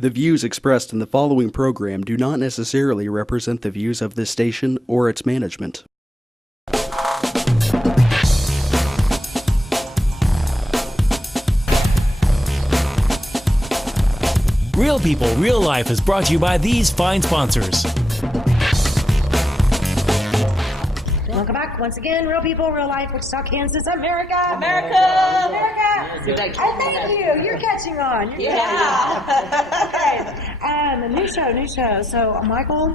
The views expressed in the following program do not necessarily represent the views of this station or its management. Real People, Real Life is brought to you by these fine sponsors. Welcome back once again, Real People, Real Life, Wichita, Kansas, America! America! I thank you. You're catching on. You're catching on. Okay. New show. So, Michael,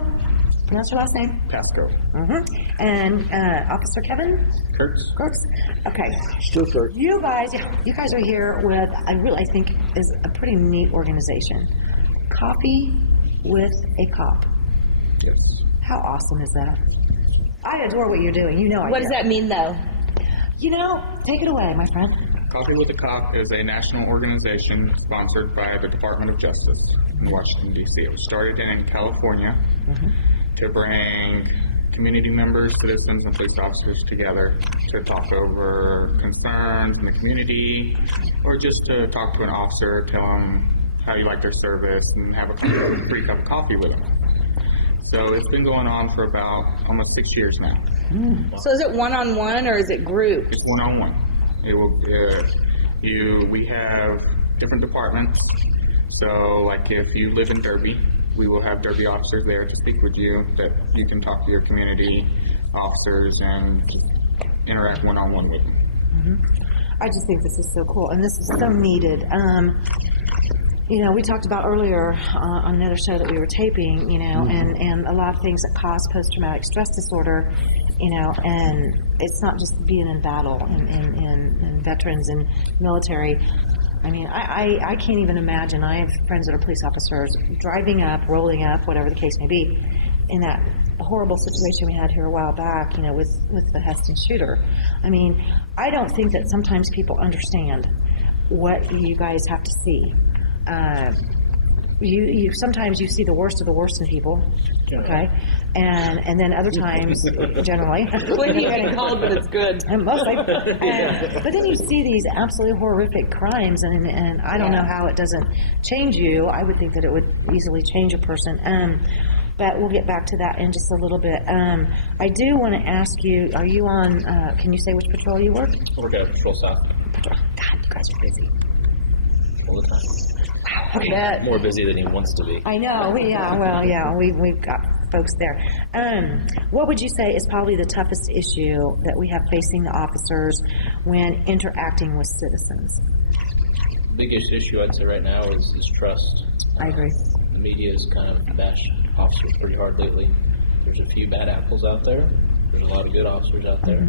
pronounce your last name. Pasco. And Officer Kevin? Kurtz. Okay. Still Kurtz. You guys are here with, I think, is a pretty neat organization. Coffee with a Cop. Yes. How awesome is that? I adore what you're doing. You know I do. What does that mean, though? Take it away, my friend. Coffee with a Cop is a national organization sponsored by the Department of Justice in Washington, D.C. It was started in California to bring community members, citizens, and police officers together to talk over concerns in the community, or just to talk to an officer, tell them how you like their service, and have a free cup of coffee with them. So it's been going on for about almost 6 years now. So is it one-on-one or is it group? It's one-on-one. We have different departments. So, like if you live in Derby, we will have Derby officers there to speak with you, that you can talk to your community officers and interact one-on-one with them. I just think this is so cool, and this is so needed. We talked about earlier on another show that we were taping, and a lot of things that cause post-traumatic stress disorder, and it's not just being in battle and veterans and military. I mean, I can't even imagine. I have friends that are police officers driving up, rolling up, whatever the case may be, in that horrible situation we had here a while back, with the Heston shooter. I mean, I don't think that sometimes people understand what you guys have to see. You sometimes you see the worst of the worst in people, okay, and then other times, generally, When you get called, but it's good. and mostly, but then you see these absolutely horrific crimes, and I don't know how it doesn't change you. I would think that it would easily change a person. But we'll get back to that in just a little bit. I do want to ask you: are you on? Can you say which patrol you work? I work at Patrol South. God, you guys are busy. All the time. I bet. More busy than he wants to be. I know. We've got folks there. What would you say is probably the toughest issue that we have facing the officers when interacting with citizens? The biggest issue I'd say right now is trust. I agree. The media has kind of bashed officers pretty hard lately. There's a few bad apples out there. There's a lot of good officers out there.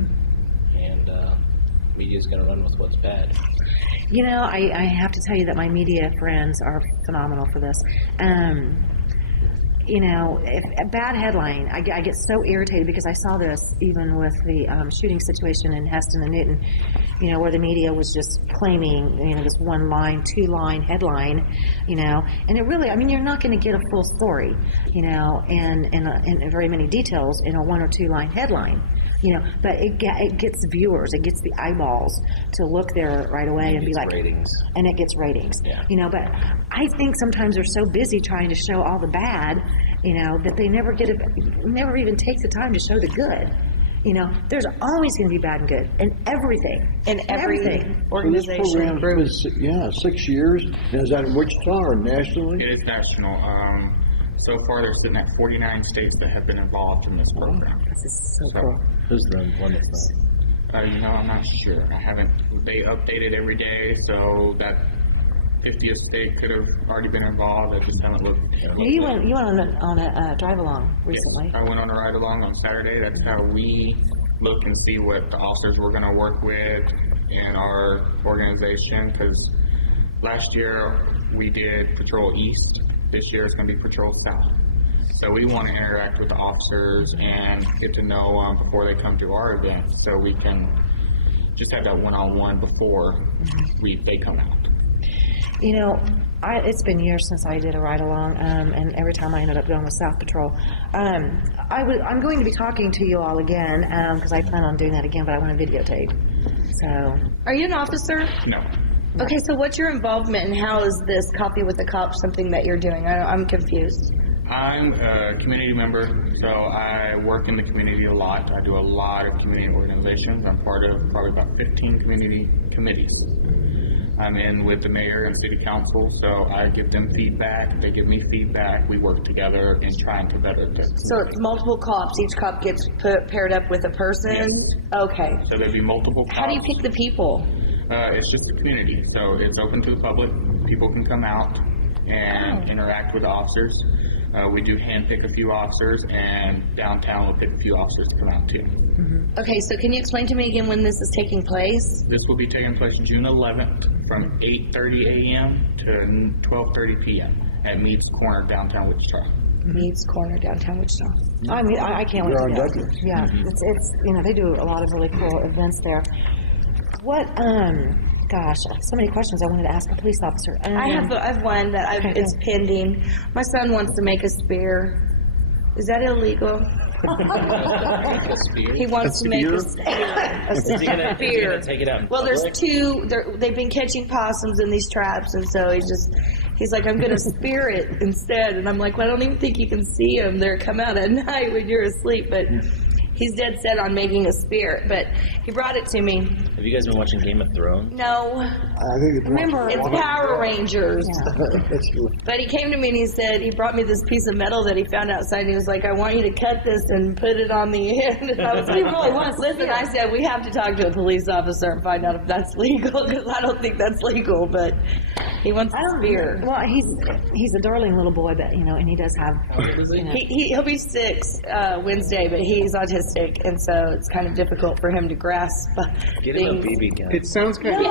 And media's going to run with what's bad. I have to tell you that my media friends are phenomenal for this. If a bad headline, I get so irritated because I saw this even with the shooting situation in Heston and Newton, where the media was just claiming, this one-line, two-line headline, and it really, you're not going to get a full story, in very many details in a one- or two-line headline. But it gets viewers, it gets the eyeballs to look there right away and be like, ratings. And it gets ratings. Yeah. But I think sometimes they're so busy trying to show all the bad, that they never even take the time to show the good. There's always going to be bad and good in everything. In every organization. So this program is 6 years. Now, is that in Wichita or nationally? It is national. So far, they're sitting at 49 states that have been involved in this program. This is so cool. Who's the one that's I'm not sure. They update it every day, so that 50th state could have already been involved. I just haven't looked. You went on a drive-along recently. Yes, I went on a ride-along on Saturday. That's how we look and see what the officers we're going to work with in our organization, because last year we did Patrol East. This year it's going to be Patrol South. So we want to interact with the officers and get to know them before they come to our event, so we can just have that one-on-one before they come out. It's been years since I did a ride-along, and every time I ended up going with South Patrol. I'm going to be talking to you all again, because I plan on doing that again, but I want to videotape. So. Are you an officer? No. Okay, so what's your involvement and how is this Coffee with the Cop something that you're doing? I'm confused. I'm a community member, so I work in the community a lot. I do a lot of community organizations. I'm part of probably about 15 community committees. I'm in with the mayor and city council, so I give them feedback. They give me feedback. We work together in trying to better the community. So it's multiple cops. Each cop gets paired up with a person? Yes. Okay. So there'd be multiple cops. How do you pick the people? It's just the community, so it's open to the public. People can come out and interact with the officers. We do handpick a few officers, and downtown we'll pick a few officers to come out too. Okay, so can you explain to me again when this is taking place? This will be taking place June 11th from 8:30 a.m. to 12:30 p.m. at Meads Corner, downtown Wichita. Meads Corner, downtown Wichita. I mean, I can't wait You're to on go. Douglas. Yeah, it's they do a lot of really cool events there. What gosh, so many questions I wanted to ask a police officer. I have one that it's pending. My son wants to make a spear. Is that illegal? He wants to make a spear. Is he gonna take it out in Well, there's public? two. They've been catching possums in these traps, and so he's like, I'm going to spear it instead. And I'm like, well, I don't even think you can see them. They come out at night when you're asleep, but he's dead set on making a spear. But he brought it to me. Have you guys been watching Game of Thrones? No, I think it's Remember- it's Power Rangers. That's true. But he came to me and he said, he brought me this piece of metal that he found outside. And he was like, I want you to cut this and put it on the end. And I was like, really? Listen, I said, we have to talk to a police officer and find out if that's legal, because I don't think that's legal. But he wants a spear. Well, he's a darling little boy, but and he does have. He'll be 6 Wednesday, but he's autistic, and so it's kind of difficult for him to grasp Get him a things. BB gun. It sounds kind of.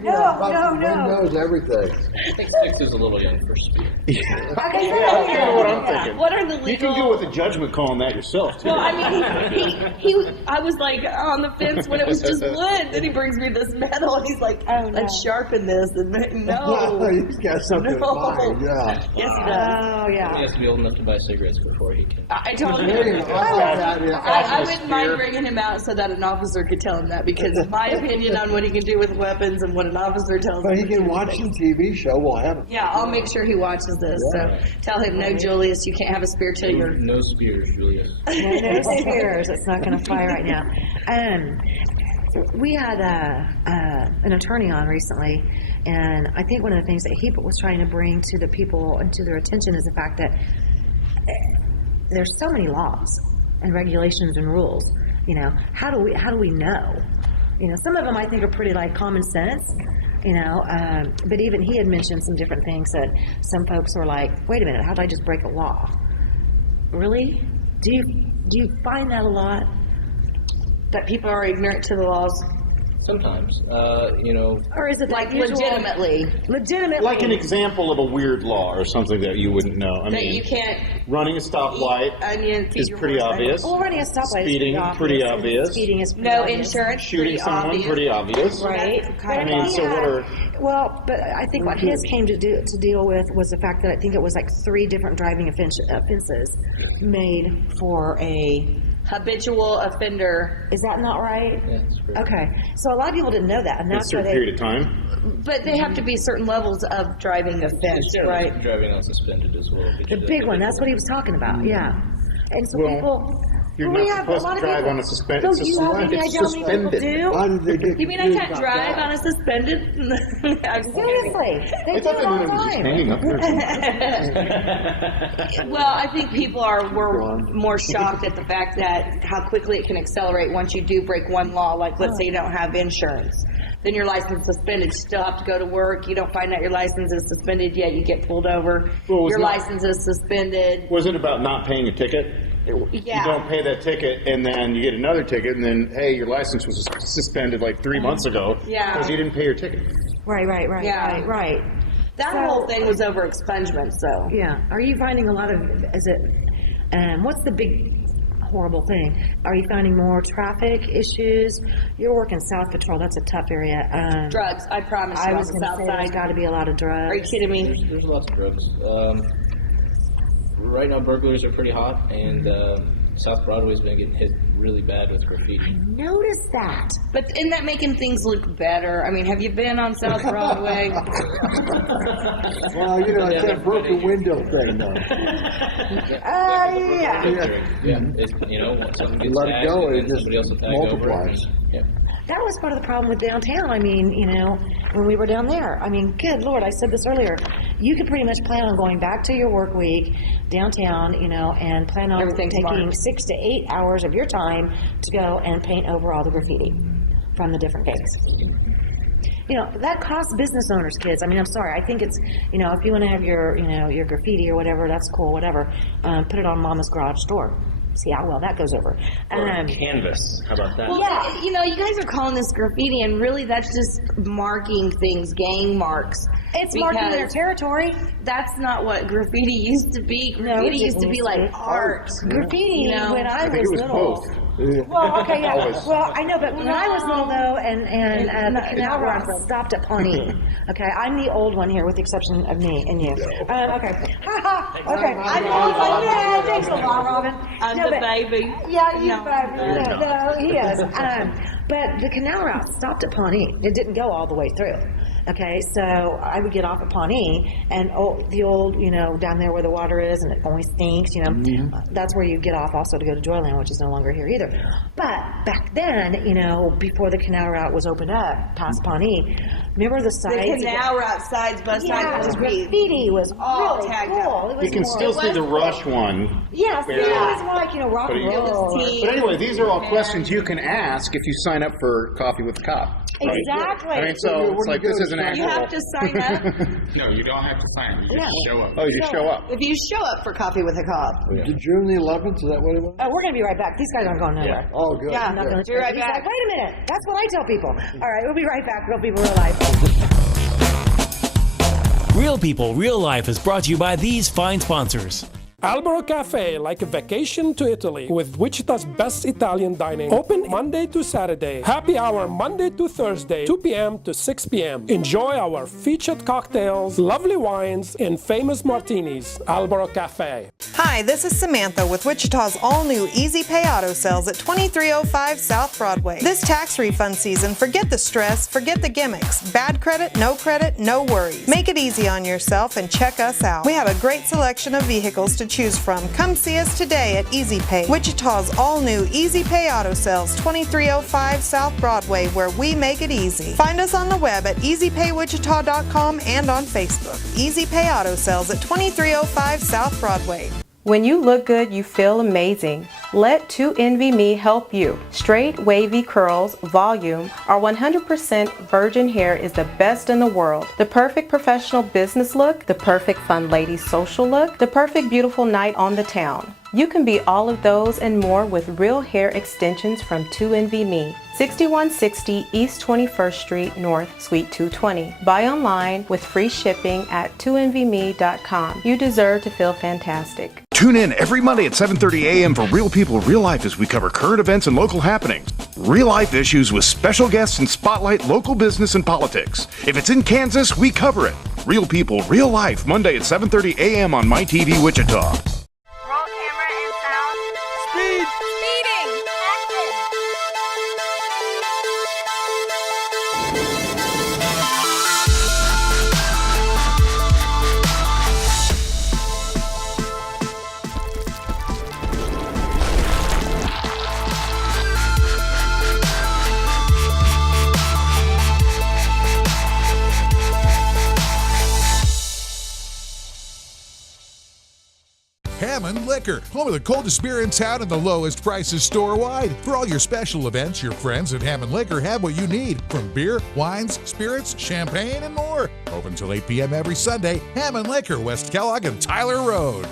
No, it's not better. Red knows everything. I think 6 is a little young for spear. Yeah, what I'm thinking. What are the legal? You can go with a judgment call on that yourself, too. Well, I mean, I was like on the fence when it was just wood. Then he brings me this metal, and he's like, let's sharpen this. And no. He's got something in No. mind, yeah. Yes, he does. Oh He yeah. has to be old enough to buy cigarettes before he can. I told him. Hey, I wouldn't mind bringing him out so that an officer could tell him that, because my opinion on what he can do with weapons and what an officer tells But him. he can watch the TV show. We'll have him. Yeah, I'll make sure he watches this. Yeah. So tell him, no, Julius, you can't have a spear till you're. No spears, Julius. No spears. It's not going to fly right now. We had an attorney on recently, and I think one of the things that he was trying to bring to the people and to their attention is the fact that there's so many laws and regulations and rules. How do we know? Some of them I think are pretty like common sense. But even he had mentioned some different things that some folks were like, wait a minute, how did I just break a law? Really? Do you find that a lot? That people are ignorant to the laws. Sometimes, Or is it Like usual- legitimately. Legitimately. Like an example of a weird law or something that you wouldn't know. I That mean, you can't running a stoplight eat onion, feed is your pretty horse. obvious. Well, running a stoplight Speeding, is pretty and obvious. Speeding is pretty No obvious. insurance. Shooting pretty someone, obvious. pretty obvious. Right. I mean, so what are... Well, but I think what his came to deal with was the fact that I think it was like 3 different driving offenses made for a. Habitual offender. Is that not right? Yeah, that's correct. Okay, so a lot of people didn't know that, and In a that's why certain they. period of time. But they have to be certain levels of driving offense, right? Driving unsuspended as well. The big one. That's what he was talking about. Yeah, and so Well, people. You're we not have a supposed lot to of drive people- on a suspended. Don't you have any idea how many people do? Why did they get You mean I confused can't about drive that? on a suspended? I'm just kidding. Seriously, they I do thought it that all one the was just time. hanging up there. Well, I think people were more shocked at the fact that how quickly it can accelerate once you do break one law. Like, let's say you don't have insurance, then your license is suspended. You still have to go to work. You don't find out your license is suspended yet. You get pulled over. Well, was Your not- license is suspended. Was it about not paying a ticket? Yeah. You don't pay that ticket, and then you get another ticket, and then, hey, your license was suspended like 3 months ago Yeah. because you didn't pay your ticket. Right. Yeah. Right. That So- whole thing was over expungement. So Yeah. Are you finding a lot of? Is it? What's the big horrible thing? Are you finding more traffic issues? You're working South Patrol. That's a tough area. drugs. I promise you, I on was the going to south say there's side. got to be a lot of drugs. Are you kidding me? There's lots of drugs. Right now, burglaries are pretty hot, and South Broadway's been getting hit really bad with graffiti. Notice that. But isn't that making things look better? I mean, have you been on South Broadway? Well, it's that broken window thing, though. Yeah. Yeah. It's, when something gets Let it tagged, go, and it then just somebody else will tag multiplies. over it. Yep. That was part of the problem with downtown. I mean, when we were down there, I mean, good Lord, I said this earlier, you could pretty much plan on going back to your work week downtown, and plan on Everything's taking marked. 6 to 8 hours of your time to go and paint over all the graffiti from the different gangs. That costs business owners, kids. I mean, I'm sorry. I think it's, if you want to have your graffiti or whatever, that's cool, whatever. Put it on Mama's garage door. See how well that goes over. Canvas. How about that? Well, yeah. You guys are calling this graffiti, and really that's just marking things, gang marks. It's marking their territory. That's not what graffiti used to be. Graffiti used to be like art. Graffiti, when I think it was was little. both. Well, okay, yeah. Always. Well, I know, but when I was little, though, and the canal route stopped at Pawnee. Okay, I'm the old one here, with the exception of me and you. Okay. Okay. I'm the old one. Yeah, thanks a lot, Robin. I'm No, the but- baby. Yeah, you baby. No, he is. But the canal route stopped at Pawnee. It didn't go all the way through. Okay, so I would get off at Pawnee, and the old, down there where the water is, and it always stinks, that's where you get off also to go to Joyland, which is no longer here either. But back then, before the canal route was opened up past Pawnee, remember the sides? The canal route sides, bus sides, the graffiti was all really tagged cool. up. It was You can more- still see the Rush one. Yeah, see, it was more like, rock and roll. But anyway, these are all questions you can ask if you sign up for Coffee with the Cop. Right? Exactly. I mean, so it's like this is an actual. You have to sign up. No, you don't have to sign. You just show up. Oh, you just show up. If you show up for Coffee with a Cop. June the 11th, is that what it was? We're going to be right back. These guys aren't going nowhere. Oh, good. Yeah, I'm not good. going to Be right He's back. like, wait a minute. That's what I tell people. All right, we'll be right back. Real people, real life. Real People, Real Life is brought to you by these fine sponsors. Albero Cafe, like a vacation to Italy, with Wichita's best Italian dining. Open Monday to Saturday. Happy hour Monday to Thursday, 2 p.m. to 6 p.m. Enjoy our featured cocktails, lovely wines, and famous martinis. Albero Cafe. Hi, this is Samantha with Wichita's all-new Easy Pay Auto Sales at 2305 South Broadway. This tax refund season, forget the stress, forget the gimmicks. Bad credit, no worries. Make it easy on yourself and check us out. We have a great selection of vehicles to choose from. Come see us today at Easy Pay, Wichita's all-new Easy Pay Auto Sales, 2305 South Broadway, where we make it easy. Find us on the web at easypaywichita.com and on Facebook. Easy Pay Auto Sales at 2305 South Broadway. When you look good, you feel amazing. Let 2NVMe help you. Straight, wavy curls, volume, our 100% virgin hair is the best in the world. The perfect professional business look, the perfect fun lady social look, the perfect beautiful night on the town. You can be all of those and more with real hair extensions from 2NVMe. 6160 East 21st Street North, Suite 220. Buy online with free shipping at 2NVMe.com. You deserve to feel fantastic. Tune in every Monday at 7:30 a.m. for Real People, Real Life as we cover current events and local happenings. Real life issues with special guests and spotlight local business and politics. If it's in Kansas, we cover it. Real People, Real Life, Monday at 7:30 a.m. on My TV Wichita. Roll camera and sound. Speed! Speeding! Action! Hammond Liquor, home of the coldest beer in town and the lowest prices store-wide. For all your special events, your friends at Hammond Liquor have what you need, from beer, wines, spirits, champagne, and more. Open till 8 p.m. every Sunday. Hammond Liquor, West Kellogg and Tyler Road.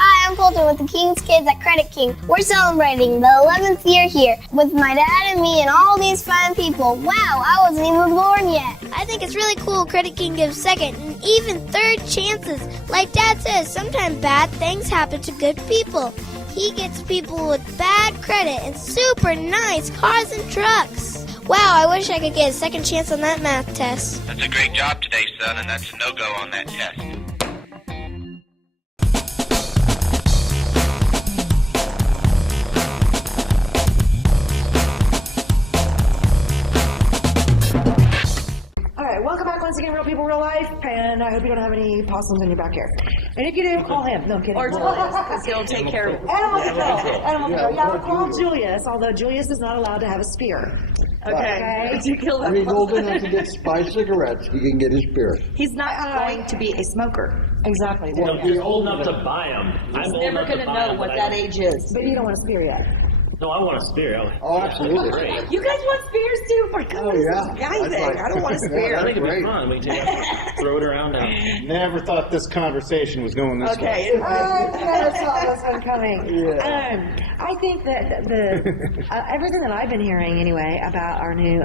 Hi, I'm Colton with the King's Kids at Credit King. We're celebrating the 11th year here with my dad and me and all these fine people. Wow, I wasn't even born yet. I think it's really cool Credit King gives second and even third chances. Like Dad says, sometimes bad things happen to good people. He gets people with bad credit and super nice cars and trucks. Wow, I wish I could get a second chance on that math test. That's a great job today, son, and that's a no-go on that test. real people, real life, and I hope you don't have any possums in your backyard. And if you do, call him. No, I'm kidding. Or Julius, because he'll take care of it. Animal control. Animal control. Yeah, call Julius, although Julius is not allowed to have a spear. Okay. Did you kill When him? he's old enough to get spice cigarettes, he can get his spirit. He's not going to be a smoker. Exactly. Well, he's old enough to buy them. He's never going to know what that age is. But you don't want a spear yet. No, I want a spear. Oh, absolutely. Great. You guys want spears too? For God, this yeah. guy thing. I don't want a spear. I think it'd be Great. fun. We can throw it around now. Never thought this conversation was going this way. Okay. I never saw this one coming. I think that everything that I've been hearing anyway about our new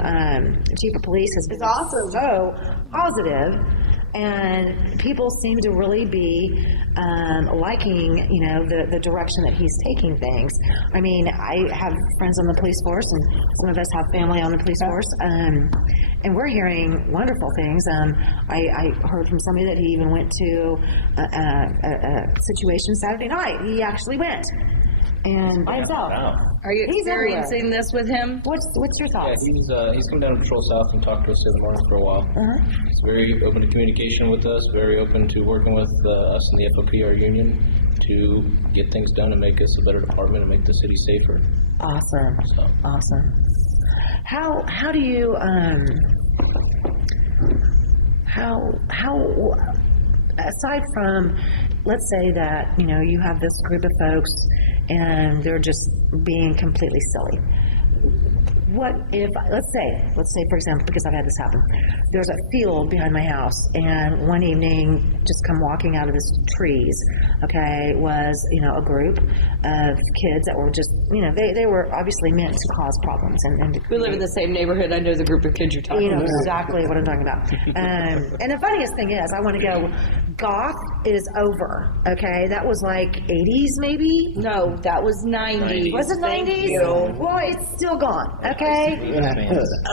chief of police has been awesome. so positive, and people seem to really be liking, the direction that he's taking things. I mean, I have friends on the police force, and some of us have family on the police force, and we're hearing wonderful things. I heard from somebody that he even went to a situation Saturday night. He actually went. And by himself. Wow. Are you He's experiencing this with him? What's your thoughts? Yeah, he's come down to Patrol South and talked to us in the morning for a while. He's very open to communication with us, very open to working with us and the FOP, our union, to get things done and make us a better department and make the city safer. Awesome. So. Awesome. How do you how aside from, let's say that you have this group of folks and they're just being completely silly. What if, let's say for example, because I've had this happen, there's a field behind my house, and one evening, just come walking out of the trees, was, a group of kids that were just, they were obviously meant to cause problems. And We live in the same neighborhood. I know the group of kids you're talking about. exactly what I'm talking about. And the funniest thing is, I want to go, goth is over, okay? That was like 80s maybe? No, that was 90s. Was it 90s? Well, it's still gone, okay? So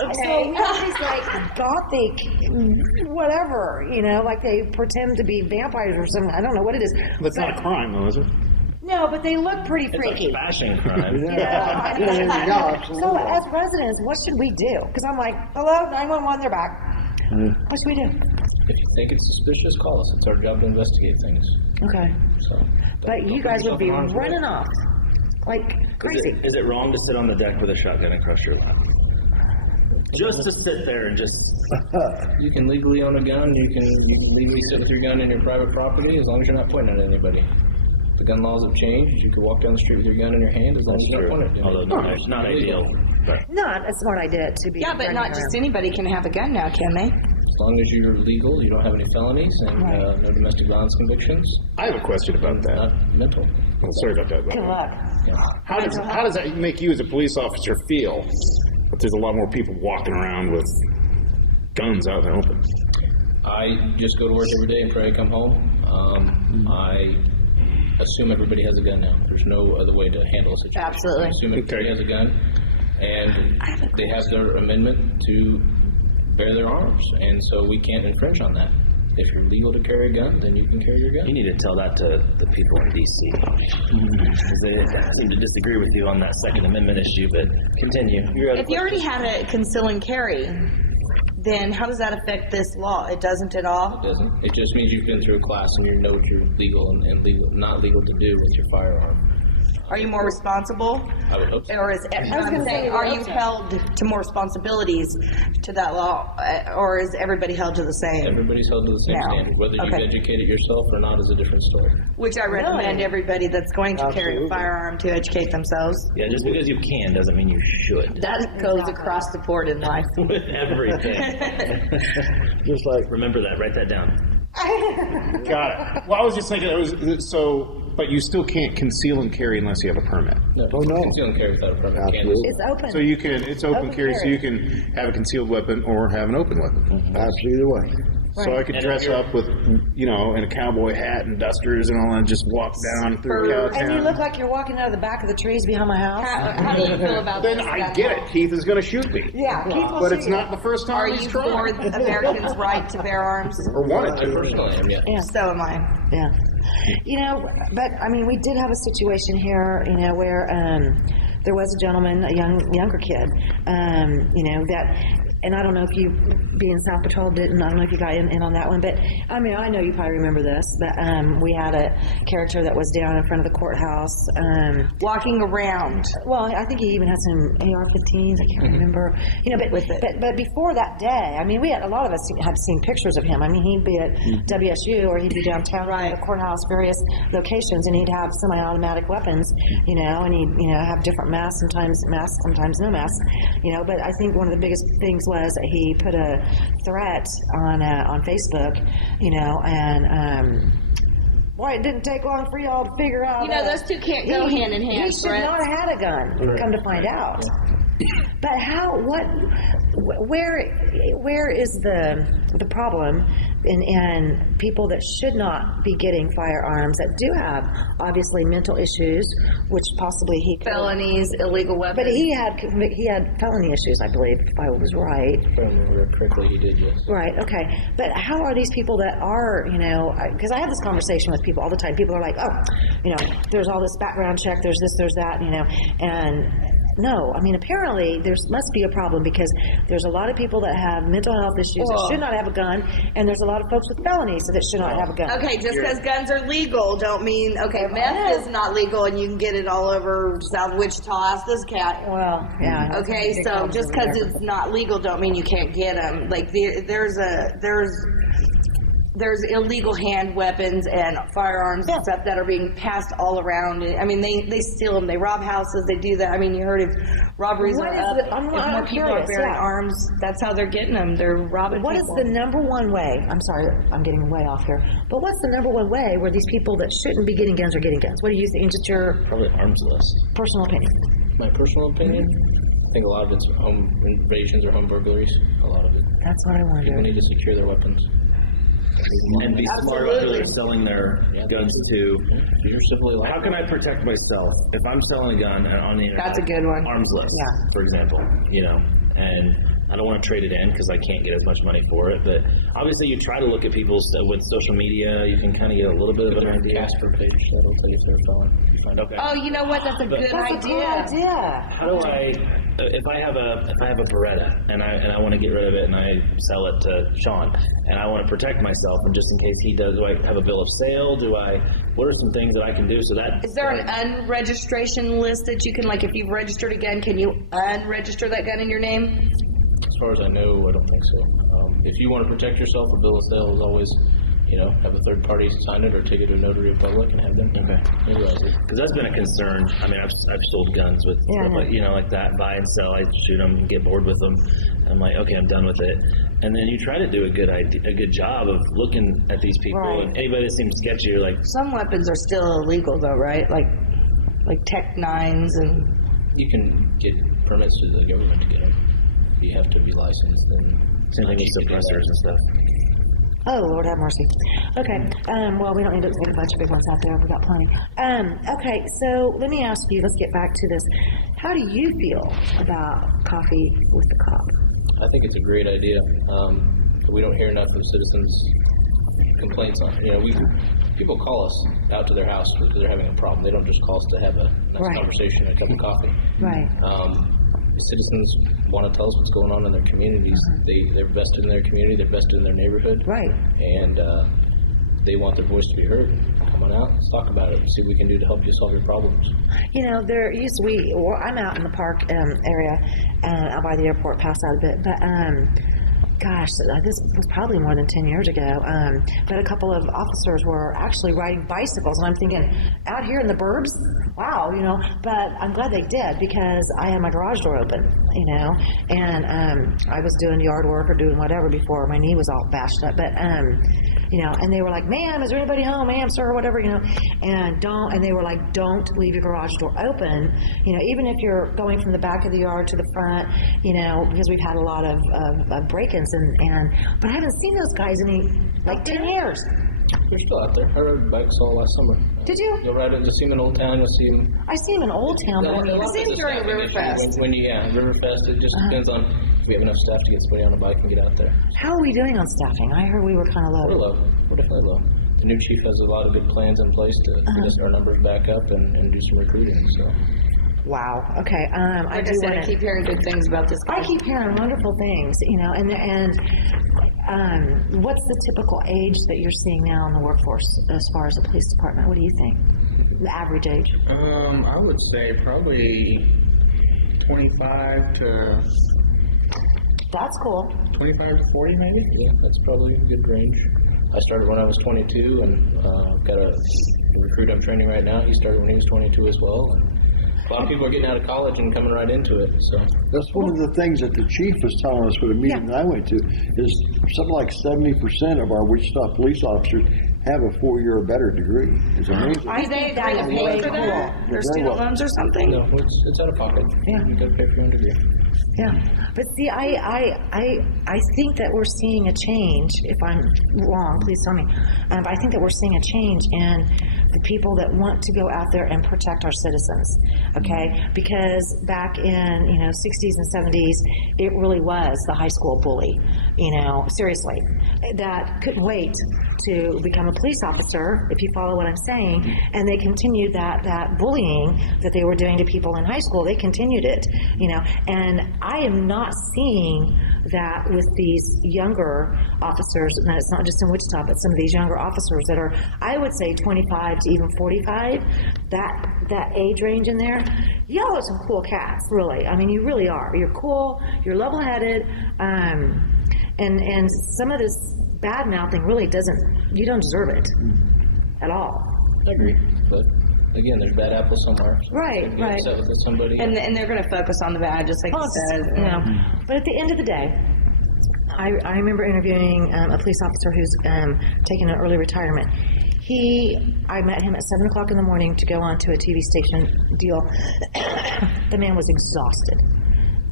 everybody's like gothic, whatever, like they pretend to be vampires or something. I don't know what it is. That's not a crime, though, is it? No, but they look pretty freaky. It's a fashion crime. So as residents, what should we do? Because I'm like, hello, 911, they're back. What should we do? If you think it's suspicious, call us. It's our job to investigate things. Okay. So, But you guys would be running off like crazy. Is it wrong to sit on the deck with a shotgun and crush your lap? Just to sit there and just... You can legally own a gun. You can legally sit with your gun in your private property as long as you're not pointing at anybody. The gun laws have changed. You can walk down the street with your gun in your hand as long as you're not pointing at anybody. Although it's not ideal. But. Not a smart idea to be. Yeah, but not just anybody can have a gun now, can they? As long as you're legal, you don't have any felonies, and no domestic violence convictions. I have a question about that. Not mental. Oh, sorry about that. Good luck. Yeah. How does that make you as a police officer feel that there's a lot more people walking around with guns out in the open? I just go to work every day and pray I come home. I assume everybody has a gun now. There's no other way to handle a situation. Absolutely. I assume everybody has a gun, and they have their amendment to bear their arms, and so we can't infringe on that. If you're legal to carry a gun, then you can carry your gun. You need to tell that to the people in D.C. They seem to disagree with you on that Second Amendment issue, but continue. If you already had a conceal and carry, then how does that affect this law? It doesn't at all? It doesn't. It just means you've been through a class and you know what you're legal and not legal to do with your firearm. Are you more responsible? I would hope so. Or are you held to more responsibilities to that law, or is everybody held to the same? Everybody's held to the same standard. Whether you've educated yourself or not is a different story. Which I recommend everybody that's going to carry a firearm to educate themselves. Yeah, just because you can doesn't mean you should. That goes across the board in life. With everything. Just like, remember that. Write that down. Got it. Well, I was just thinking, but you still can't conceal and carry unless you have a permit. No, conceal and carry without a permit. Absolutely. It's open. So it's open carry, so you can have a concealed weapon or have an open weapon. Absolutely the way. So I could dress up with, in a cowboy hat and dusters and all, and just walk down through Cowtown. And you look like you're walking out of the back of the trees behind my house. How do you feel about Then this? I get it. Keith is going to shoot me. Yeah, Keith will But shoot it's you. not the first time Are he's you tried. for Americans' right to bear arms? Or wanted I to. personally am, yeah. So am I. Yeah. But I mean, we did have a situation here, where there was a gentleman, a younger kid, that, and I don't know if you being South Patrol, I don't know if you got in on that one, but I mean, I know you probably remember this, but we had a character that was down in front of the courthouse. Walking around. Well, I think he even had some AR-15s, I can't remember. You know, but before that day, I mean, a lot of us have seen pictures of him. I mean, he'd be at WSU or he'd be downtown at the courthouse, various locations, and he'd have semi-automatic weapons, you know, and he'd, you know, have different masks, sometimes no masks, you know, but I think one of the biggest things was he put a threat on Facebook, you know, and boy, it didn't take long for y'all to figure out. You know, those two can't go hand in hand. He should not have had a gun. Come to find out. But where is the problem in people that should not be getting firearms that do have obviously mental issues, which possibly felonies, illegal weapons. But he had felony issues, I believe, if I was right. If I remember correctly, he did, yes. Right. Okay. But how are these people that are, you know? Because I have this conversation with people all the time. People are like, oh, you know, there's all this background check, there's this, there's that, you know, and. No, I mean, apparently there must be a problem because there's a lot of people that have mental health issues that should not have a gun, and there's a lot of folks with felonies that should not have a gun. Okay, just because guns are legal don't mean, meth is not legal and you can get it all over South Wichita. Ask this cat. Well, yeah. Okay, so just because it's not legal don't mean you can't get them. Like, there's illegal hand weapons and firearms and stuff that are being passed all around. I mean, they steal them. They rob houses. They do that. I mean, you heard if robberies are up, if more people are bearing arms, that's how they're getting them. They're robbing people. What is the number one way? I'm sorry, I'm getting way off here. But what's the number one way where these people that shouldn't be getting guns are getting guns? What do you think? Just your probably arms list. Personal opinion. My personal opinion? I think a lot of it's home invasions or home burglaries. A lot of it. That's what I wonder. People need to secure their weapons. And be smart about really selling their guns too. How can I protect myself if I'm selling a gun on the internet? That's a good one. Arms list, for example, you know, and I don't want to trade it in because I can't get as much money for it. But obviously, you try to look at people's with social media. You can kind of get a little bit of an idea. Casper page, so it'll tell you if they're selling. Okay. Oh, you know what? That's a good idea. How do I? If I have a Beretta and I want to get rid of it and I sell it to Sean and I want to protect myself and just in case he does, do I have a bill of sale? What are some things that I can do so that? Is there an unregistration list that you can, like, if you've registered a gun, can you unregister that gun in your name? As far as I know, I don't think so. If you want to protect yourself, a bill of sale is always, you know, have a third party sign it or take it to a notary public and have them notarize it. Because that's been a concern. I mean, I've sold guns with stuff like, you know, like that, buy and sell. I shoot them, get bored with them. I'm like, okay, I'm done with it. And then you try to do a good job of looking at these people, and anybody that seems sketchy, you're like. Some weapons are still illegal though, right? Like Tech 9s and. You can get permits to the government to get them. You have to be licensed. And same thing with suppressors and stuff. Oh, Lord have mercy. Okay. Well, we don't need to take a bunch of big ones out there. We've got plenty. Okay, so let me ask you, let's get back to this. How do you feel about coffee with the cop? I think it's a great idea. We don't hear enough of citizens' complaints on it. You know, people call us out to their house because they're having a problem. They don't just call us to have a nice conversation and a cup of coffee. Right. Citizens want to tell us what's going on in their communities. They're vested in their community. They're vested in their neighborhood. Right. And they want their voice to be heard. Come on out. Let's talk about it. See what we can do to help you solve your problems. You know, I'm out in the park area, out by the airport, past out a bit, but gosh, this was probably more than 10 years ago, but a couple of officers were actually riding bicycles, and I'm thinking, out here in the burbs? Wow, you know, but I'm glad they did, because I had my garage door open, you know, and I was doing yard work or doing whatever before my knee was all bashed up, but, you know, and they were like, ma'am, is there anybody home, ma'am, sir, whatever, you know, and they were like, don't leave your garage door open, you know, even if you're going from the back of the yard to the front, you know, because we've had a lot of break-ins, but I haven't seen those guys in 10 years. They're still out there. I rode bikes all last summer. Did you? You'll see them in Old Town. You'll see them. I see them in Old Town. I see them during Riverfest. Riverfest. It just depends on if we have enough staff to get somebody on a bike and get out there. How are we doing on staffing? I heard we were kind of low. We're low. We're definitely low. The new chief has a lot of good plans in place to get our numbers back up and do some recruiting. So Wow. Okay. Like I said, I keep hearing good things about this guy. I keep hearing wonderful things, and what's the typical age that you're seeing now in the workforce as far as the police department? What do you think? The average age? I would say probably 25 to... That's cool. 25 to 40 maybe? Yeah, that's probably a good range. I started when I was 22 and got a recruit I'm training right now. He started when he was 22 as well. And a lot of people are getting out of college and coming right into it. So that's one of the things that the chief was telling us with a meeting that I went to, is something like 70% of our Wichita police officers have a 4-year or better degree. It's amazing. I think that is way cool. Their student loans or something? No, it's out of pocket. Yeah. You got to pay for your own degree. Yeah, but see, I think that we're seeing a change. If I'm wrong, please tell me. But I think that we're seeing a change in the people that want to go out there and protect our citizens. Okay, because back in 60s and 70s, it really was the high school bully. Seriously, that couldn't wait to become a police officer, if you follow what I'm saying, and they continued that bullying that they were doing to people in high school. They continued it, and I am not seeing that with these younger officers, and it's not just in Wichita, but some of these younger officers that are, I would say, 25 to even 45, that age range in there. Y'all are some cool cats, really. I mean, you really are. You're cool, you're level-headed, and some of this bad mouthing really you don't deserve it at all. I agree, but again, there's bad apples somewhere. So right. Upset with somebody. And they're going to focus on the bad, just like you said. But at the end of the day, I remember interviewing a police officer who's taking an early retirement. I met him at 7 o'clock in the morning to go on to a TV station deal. The man was exhausted.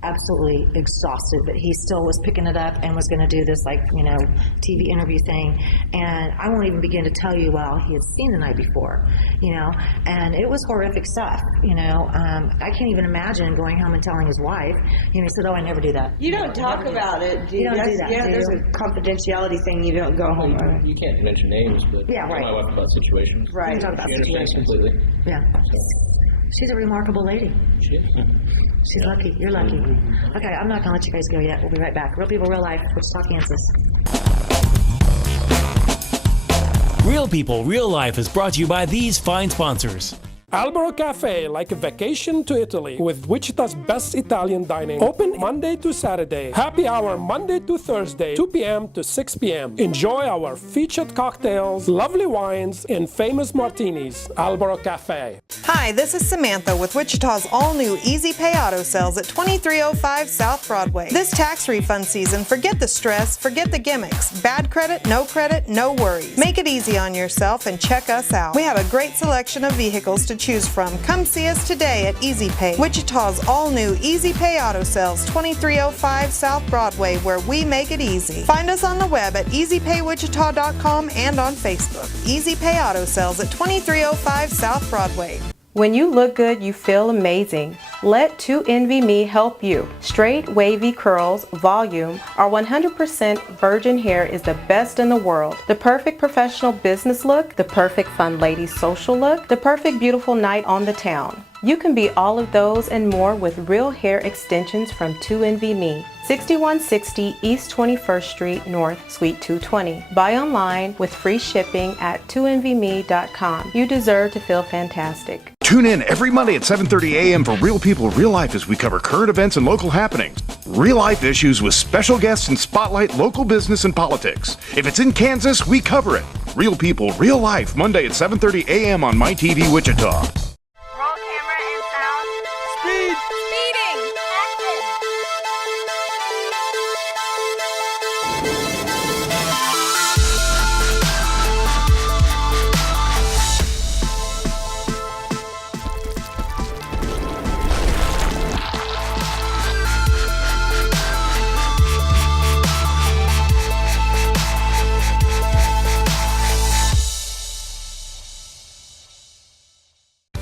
Absolutely exhausted, but he still was picking it up and was going to do this TV interview thing. And I won't even begin to tell you he had seen the night before, and it was horrific stuff. I can't even imagine going home and telling his wife. He said, "Oh, I never do that." You don't talk about it. You don't do that. Yeah, there's a confidentiality thing. You don't go home. You can't mention names, but yeah, right. My wife about situations. Right. You talk about situations completely. Yeah. She's a remarkable lady. She is. She's lucky. You're lucky. Okay, I'm not going to let you guys go yet. We'll be right back. Real People, Real Life, Wichita, Kansas. Real People, Real Life is brought to you by these fine sponsors. Albero Cafe, like a vacation to Italy, with Wichita's best Italian dining. Open Monday to Saturday. Happy hour Monday to Thursday, 2 p.m. to 6 p.m. Enjoy our featured cocktails, lovely wines, and famous martinis. Albero Cafe. Hi, this is Samantha with Wichita's all-new Easy Pay Auto Sales at 2305 South Broadway. This tax refund season, forget the stress, forget the gimmicks. Bad credit, no worries. Make it easy on yourself and check us out. We have a great selection of vehicles to choose from. Come see us today at Easy Pay, Wichita's all-new Easy Pay Auto Sales, 2305 South Broadway, where we make it easy. Find us on the web at easypaywichita.com and on Facebook. Easy Pay Auto Sales at 2305 South Broadway. When you look good, you feel amazing. Let 2NV help you. Straight, wavy curls, volume, our 100% virgin hair is the best in the world. The perfect professional business look, the perfect fun lady social look, the perfect beautiful night on the town. You can be all of those and more with real hair extensions from 2NV 6160 East 21st Street North, Suite 220. Buy online with free shipping at 2NVme.com. You deserve to feel fantastic. Tune in every Monday at 7:30 a.m. for Real People, Real Life as we cover current events and local happenings. Real life issues with special guests and spotlight local business and politics. If it's in Kansas, we cover it. Real People, Real Life, Monday at 7:30 a.m. on My TV Wichita. Roll camera and sound. Speed! Speeding! Action!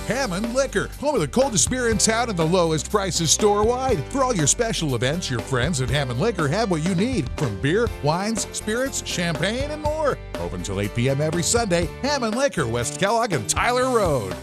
Hammond Liquor, home of the coldest beer in town and the lowest prices store-wide. For all your special events, your friends at Hammond Liquor have what you need, from beer, wines, spirits, champagne, and more. Open till 8 p.m. every Sunday. Hammond Liquor, West Kellogg and Tyler Road.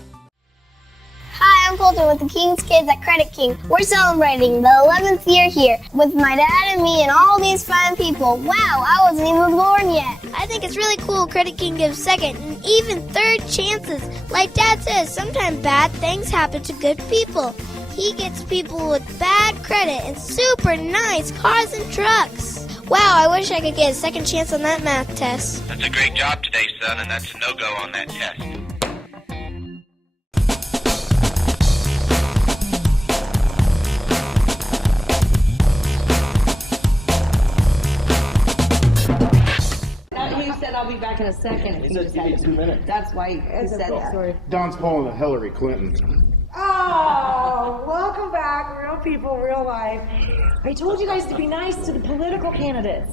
Hi, I'm Colton with the King's Kids at Credit King. We're celebrating the 11th year here with my dad and me and all these fine people. Wow, I wasn't even born yet. I think it's really cool Credit King gives second and even third chances. Like Dad says, sometimes bad things happen to good people. He gets people with bad credit and super nice cars and trucks. Wow, I wish I could get a second chance on that math test. That's a great job today, son, and that's a no-go on that test. He said, I'll be back in a second. He said, give me 2 minutes. That's why he said that. Don's pulling a Hillary Clinton. Oh, welcome back, real people, real life. I told you guys to be nice to the political candidates.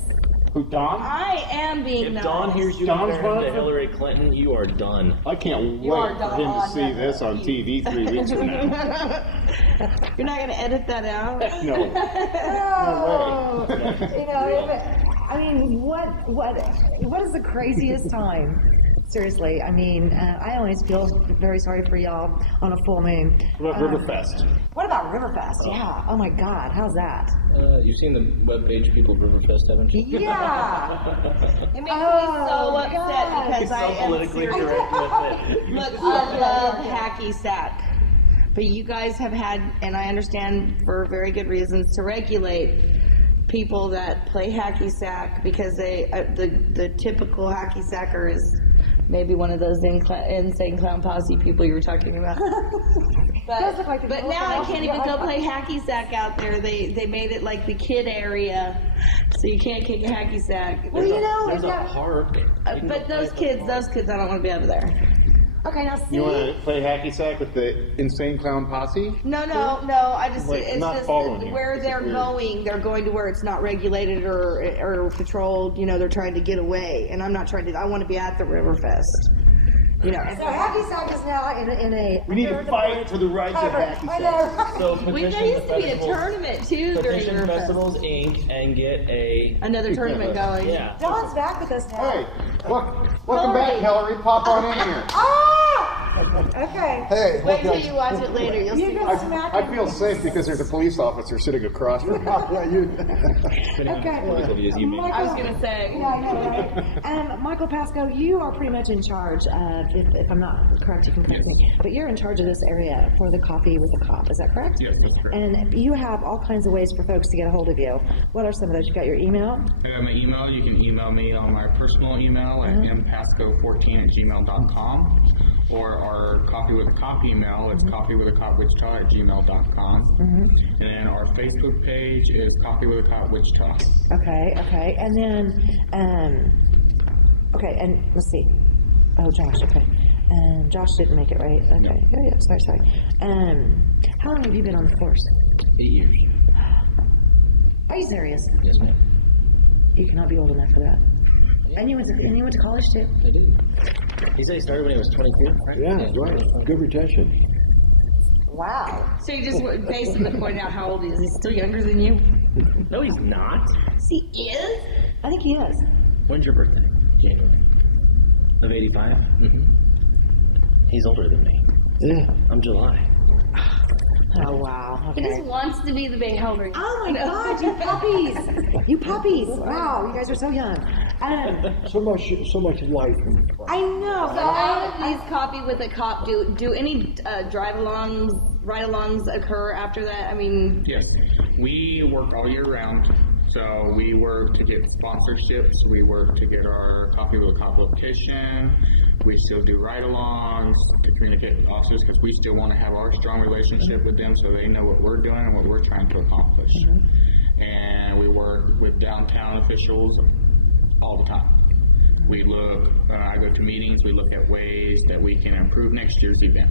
Who, Don? I am being If nice. Don hears you comparing to Hillary Clinton, you are done. I can't You are wait for done him to on see that. this on TV 3 weeks from now. You're not going to edit that out? No. Oh, No way. you know, I mean, what is the craziest time? Seriously, I mean, I always feel very sorry for y'all on a full moon. What about Riverfest? What about Riverfest? Yeah. Oh my God, how's that? You've seen the webpage People of Riverfest, haven't you? Yeah. It makes me so upset because I am politically serious. correct with it. Look, I love hacky sack. But you guys have had, and I understand for very good reasons, to regulate people that play hacky sack because they the typical hacky sacker is maybe one of those insane clown posse people you were talking about. But now I can't even go play hacky sack out there. They made it like the kid area, so you can't kick a hacky sack. Well, you know, There's a park. But those kids, I don't want to be over there. Okay, now see. You want to play hacky sack with the insane clown posse? No. I just Like, it's not just following you. where they're Weird. going. They're going to where it's not regulated or patrolled. You know, they're trying to get away, and I'm not trying to. I want to be at the Riverfest. You know. So hacky sack is now in a. We need to fight for the right to hacky I sack. know. So There petition used to be a festivals- tournament too during Petition Riverfest. Festivals Inc. and get Another tournament going. Yeah. Don's back with us now. Hey, welcome back, Hillary. Pop on in here. Ah! Okay. Hey, Wait till you watch it later. You'll see. go smack I him. feel safe because there's a police officer sitting across from me. Okay. Political views you make. I was gonna say. Yeah, I know, right? Michael Pasco, you are pretty much in charge of, if I'm not correct, you can correct me, but you're in charge of this area for the Coffee with the Cop, is that correct? Yes, that's correct. And you have all kinds of ways for folks to get a hold of you. What are some of those? You got your email? I got my email. You can email me on my personal email at mpasco14@gmail.com, or our Coffee with a Cop email. It's coffeewithacopwichita@gmail.com. And then our Facebook page is Coffee with a Cop Wichita. Okay. And then, okay, and let's see. Oh, Josh, okay. Josh didn't make it, right? Okay. Yeah, sorry. How long have you been on the force? 8 years. Are you serious? Yes, ma'am. You cannot be old enough for that. And you went to college too? I did. He said he started when he was 22, right? Yeah, right. Good retention. Wow. So you just basically point out how old he is. He's still younger than you. No, he's not. He is. I think he is. When's your birthday? January. Of 85? Mm-hmm. He's older than me. Yeah. I'm July. Oh, wow. He Okay. just wants to be the big Hillary. Oh my God, you puppies! You puppies! Wow, you guys are so young. So much life. I know. So out of these Coffee with a Cop, do any ride-alongs occur after that? I mean, Yes, we work all year round. So we work to get sponsorships. We work to get our Coffee with a Cop location. We still do ride-alongs to communicate with officers because we still want to have our strong relationship with them so they know what we're doing and what we're trying to accomplish. And we work with downtown officials all the time. We look, when I go to meetings, we look at ways that we can improve next year's event.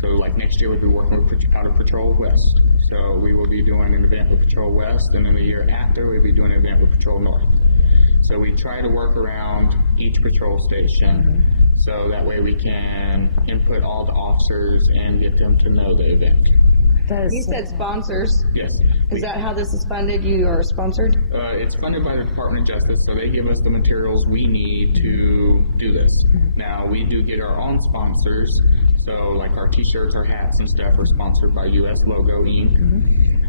So like next year we'll be working with out of Patrol West. So we will be doing an event with Patrol West, and then the year after we'll be doing an event with Patrol North. So we try to work around each patrol station so that way we can input all the officers and get them to know the event. you said sponsors. Yes. Is that how this is funded? You are sponsored? It's funded by the Department of Justice, so they give us the materials we need to do this. Now, we do get our own sponsors, So like our t-shirts, our hats and stuff are sponsored by US Logo Inc.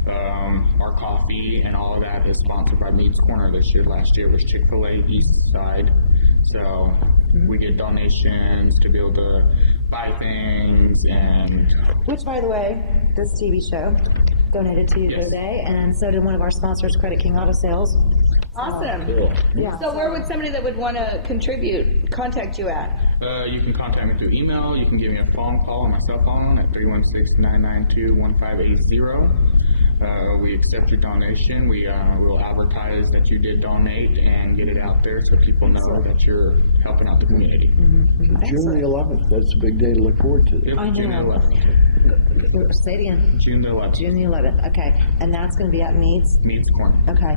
Our coffee and all of that is sponsored by Mead's Corner this year. Last year it was Chick-fil-A East Side. So we get donations to be able to buy things and... Which, by the way, this TV show donated to you today, and so did one of our sponsors, Credit King Auto Sales. Awesome. Cool. Yeah. So where would somebody that would want to contribute contact you at? You can contact me through email. You can give me a phone call on my cell phone at 316-992-1580. We accept your donation. We will advertise that you did donate and get it out there so people know that you're helping out the community. June the 11th, that's a big day to look forward to. Yep, I know. June the 11th. Say it again. June the 11th. June the 11th. Okay, and that's going to be at Mead's. Mead's Corner. Okay.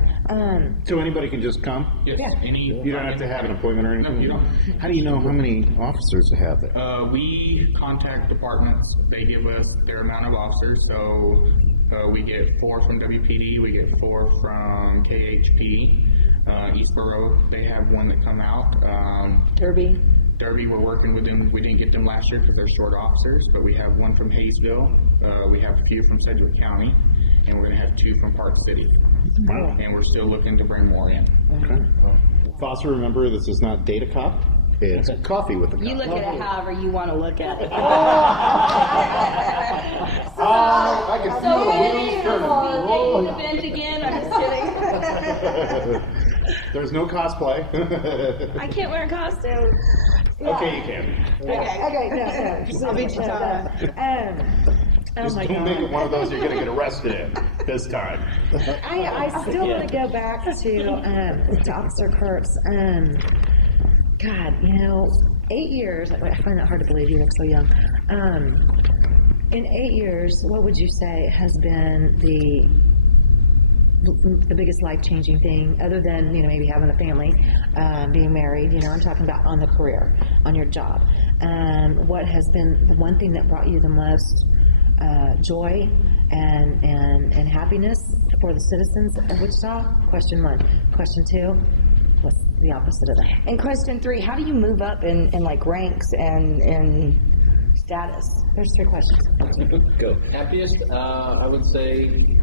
So anybody can just come? Yes. You don't have to have an appointment or anything? No, you don't. How do you know how many officers to have there? We contact departments. They give us their amount of officers. So we get 4 from WPD. We get 4 from KHP. Eastboro, they have one that come out. Derby, we're working with them. We didn't get them last year because they're short officers, but we have 1 from Hayesville. We have a few from Sedgwick County, and we're going to have 2 from Park City. Wow. And we're still looking to bring more in. Okay. Foster, remember, this is not Data Cop. It's coffee with a cop. you look at it however you want to look at it. I can So feel the maybe wheels we'll turning. the bench again. I'm just kidding. There's no cosplay. I can't wear a costume. Okay, you can. Okay, no. I'll beat you, Tara. Just my don't God. make it one of those you're going to get arrested in this time. I still want to go back to Officer Kurtz. God, 8 years, I find that hard to believe you look so young. In 8 years, what would you say has been the biggest life-changing thing, other than, maybe having a family, being married, I'm talking about on the career, on your job. What has been the one thing that brought you the most joy and happiness for the citizens of Wichita? Question 1. Question 2, what's the opposite of that? And question 3, how do you move up in like ranks and status? There's 3 questions. Go. Happiest, I would say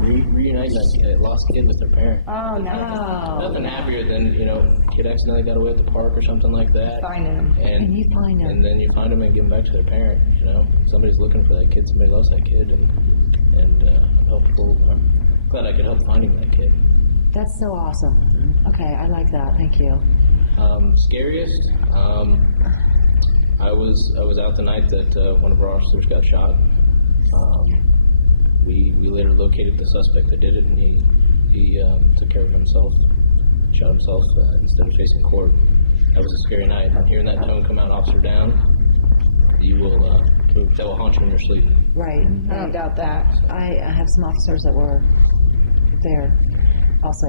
reuniting a lost kid with their parent. Oh, no. Nothing happier than, kid accidentally got away at the park or something like that. Find him. And you find him. And then you find him and give him back to their parent. Somebody's looking for that kid. Somebody loves that kid. And I'm helpful. I'm glad I could help finding that kid. That's so awesome. Okay, I like that. Thank you. Scariest, I was out the night that one of our officers got shot. We later located the suspect that did it, and he took care of himself, shot himself instead of facing court. That was a scary night. Hearing that tone come out, officer down, that will haunt you in your sleep. Right. I don't doubt that. I have some officers that were there also.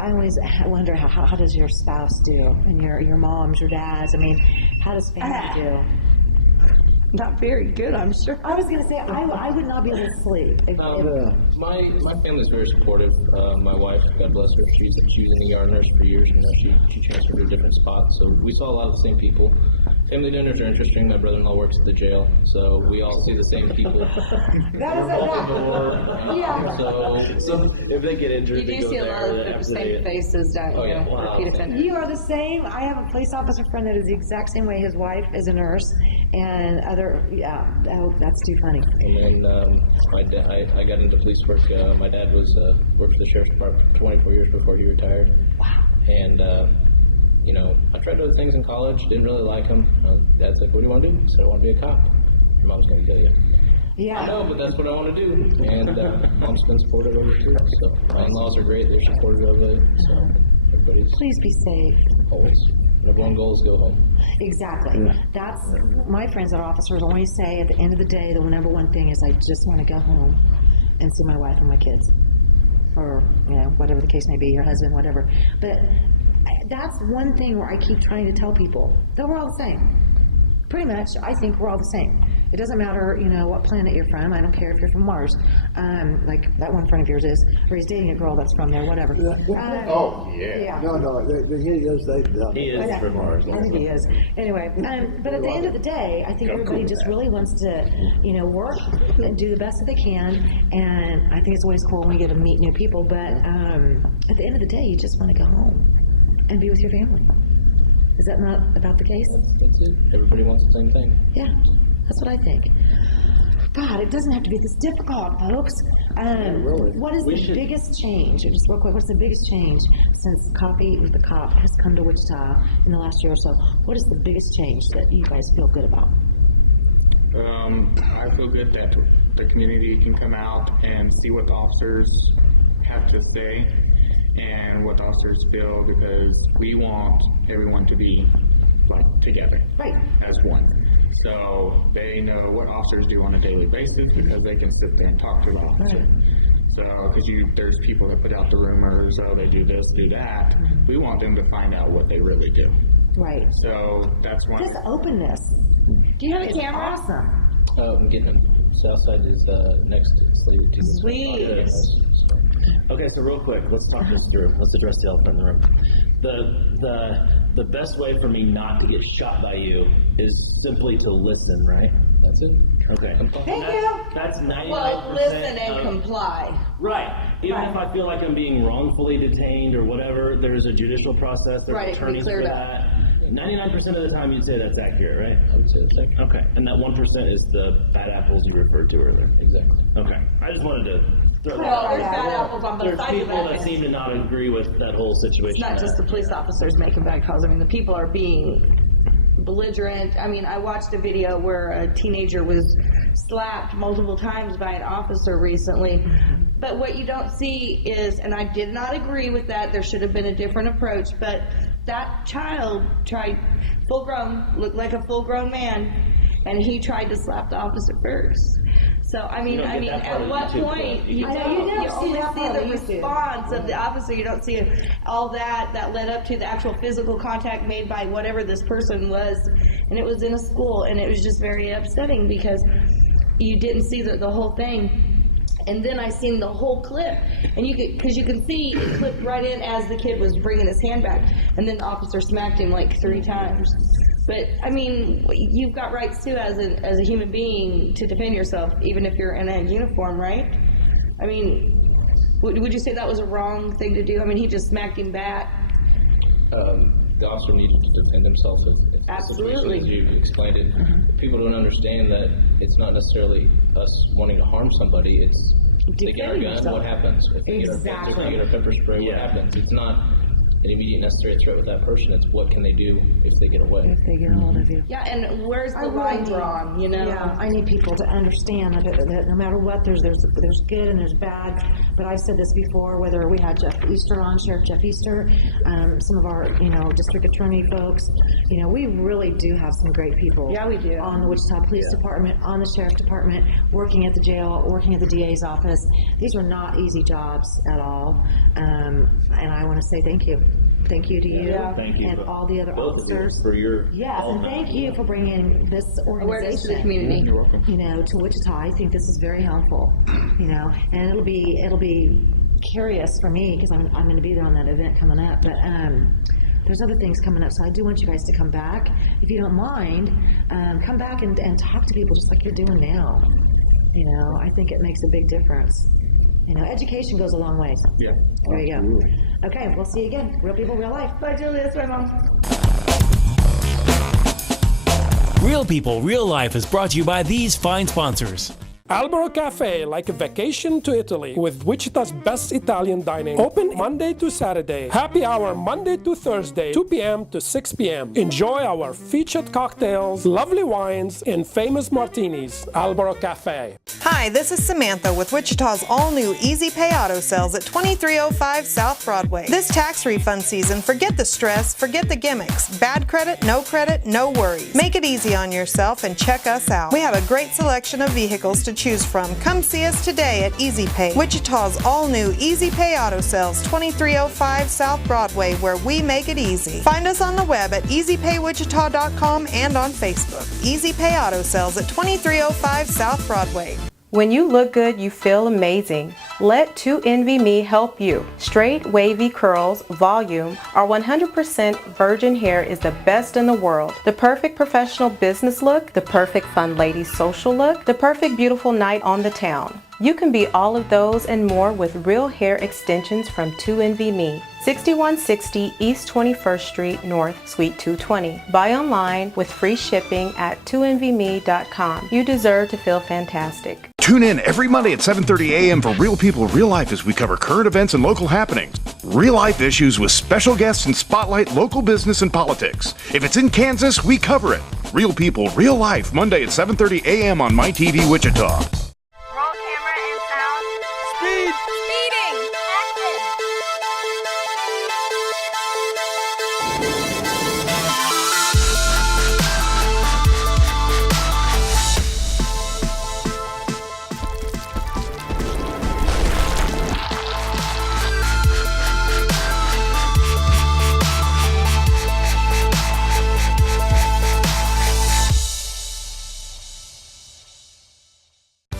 I always wonder how does your spouse do, and your moms, your dads? How does family do? Not very good, I'm sure. I was going to say, I would not be able to sleep. My family's very supportive. My wife, God bless her, she was in the ER nurse for years. She transferred to a different spot, so we saw a lot of the same people. Family dinners are interesting. My brother-in-law works at the jail, so we all see the same people. So if they get injured, You they do go see a there. lot of the same faces, don't you? Oh, yeah. Wow. Repeat offenders. You are the same. I have a police officer friend that is the exact same way. His wife is a nurse, and that's too funny. And then I got into police work. My dad worked for the sheriff's department for 24 years before he retired. Wow. And I tried other things in college. Didn't really like them. Dad's like, "What do you want to do?" I said, "I want to be a cop." Your mom's going to kill you. Yeah. I know, but that's what I want to do. And mom's been supportive of it too. So my in-laws are great. They're supportive of it. So everybody's Please be safe. always. Number one goal is go home. Exactly. That's my friends that are officers always say at the end of the day, the number one thing is I just want to go home and see my wife and my kids, or whatever the case may be, your husband, whatever. But that's one thing where I keep trying to tell people that we're all the same. Pretty much, I think we're all the same. It doesn't matter, what planet you're from. I don't care if you're from Mars, like that one friend of yours is, or he's dating a girl that's from there, whatever. No, he is from Mars. I think he is. Anyway, but at the end of the day, I think everybody just really wants to, work and do the best that they can, and I think it's always cool when we get to meet new people, but at the end of the day, you just want to go home and be with your family. Is that not about the case? Everybody wants the same thing. Yeah, that's what I think. God, it doesn't have to be this difficult, folks. What is the biggest change, just real quick, what's the biggest change since Coffee with the Cop has come to Wichita in the last year or so? What is the biggest change that you guys feel good about? I feel good that the community can come out and see what the officers have to say and what the officers feel, because we want everyone to be together, right, as one. So they know what officers do on a daily basis because they can sit there and talk to the officer. Right. So, because there's people that put out the rumors, they do this, do that. Mm-hmm. We want them to find out what they really do. Right. So that's one. Just openness. Do you have a camera? Awesome. I'm getting them. Southside is next slated to. Sweet. Okay, so real quick, let's talk this through. Let's address the elephant in the room. The best way for me not to get shot by you is simply to listen, right? That's it. Okay. Thank you. That's 99%. Well, listen and comply. Right. Even if I feel like I'm being wrongfully detained or whatever, there's a judicial process. There's attorneys for that. 99% of the time you'd say that's accurate, right? I would say that's accurate. Okay. And that 1% is the bad apples you referred to earlier. Exactly. Okay. I just wanted to throw that Well, out. there's bad apples on both There's sides of people that. that seem to not agree with that whole situation. It's not just the police officers making bad calls. I mean, the people are being belligerent. I mean, I watched a video where a teenager was slapped multiple times by an officer recently. But what you don't see is, and I did not agree with that, there should have been a different approach, but that child tried, full grown, looked like a full grown man, and he tried to slap the officer first. So, I mean, at what point, you only see the response of the officer, you don't see all that led up to the actual physical contact made by whatever this person was, and it was in a school, and it was just very upsetting because you didn't see the whole thing. And then I seen the whole clip, and because you can see it clipped right in as the kid was bringing his hand back, and then the officer smacked him like 3 times. But I mean, you've got rights too as a human being to defend yourself, even if you're in a uniform, right? I mean, would you say that was a wrong thing to do? I mean, he just smacked him back. The officer needed to defend himself. Absolutely. As you've explained it, people don't understand that it's not necessarily us wanting to harm somebody. It's they get our gun, what happens? If they get our pepper spray, what happens? It's not an immediate necessary threat with that person. It's what can they do if they get away. If they get a hold of you. Yeah, and where's the line drawn, Yeah, I need people to understand that no matter what, there's good and there's bad. But I've said this before, whether we had Jeff Easter on, Sheriff Jeff Easter, some of our, district attorney folks, we really do have some great people. Yeah, we do. On the Wichita Police Department, on the Sheriff's Department, working at the jail, working at the DA's office. These are not easy jobs at all. And I want to say thank you. Thank you to you and all the other officers for your and thank you for bringing this organization to the community. You're welcome. To Wichita. I think this is very helpful. And it'll be curious for me because I'm going to be there on that event coming up. But there's other things coming up, so I do want you guys to come back if you don't mind. Come back and talk to people just like you're doing now. I think it makes a big difference. Education goes a long ways. Yeah. There you go. Okay, we'll see you again. Real people, real life. Bye, Julia. That's my mom. Real People, Real Life is brought to you by these fine sponsors. Albero Cafe, like a vacation to Italy, with Wichita's best Italian dining. Open Monday to Saturday. Happy hour Monday to Thursday, 2 p.m. to 6 p.m. Enjoy our featured cocktails, lovely wines, and famous martinis. Albero Cafe. Hi, this is Samantha with Wichita's all-new Easy Pay Auto Sales at 2305 South Broadway. This tax refund season, forget the stress, forget the gimmicks. Bad credit, no worries. Make it easy on yourself and check us out. We have a great selection of vehicles to choose from. Come see us today at Easy Pay, Wichita's all-new Easy Pay Auto Sales, 2305 South Broadway, where we make it easy. Find us on the web at easypaywichita.com and on Facebook. Easy Pay Auto Sales at 2305 South Broadway. When you look good, you feel amazing. Let 2NVMe help you. Straight, wavy curls, volume, or 100% virgin hair is the best in the world. The perfect professional business look, the perfect fun lady social look, the perfect beautiful night on the town. You can be all of those and more with real hair extensions from 2NVMe. 6160 East 21st Street North, Suite 220. Buy online with free shipping at 2NVMe.com. You deserve to feel fantastic. Tune in every Monday at 7:30 a.m. for Real People, Real Life as we cover current events and local happenings. Real life issues with special guests and spotlight local business and politics. If it's in Kansas, we cover it. Real People, Real Life, Monday at 7:30 a.m. on My TV Wichita. Roll camera and sound. Speed! Speeding! Action!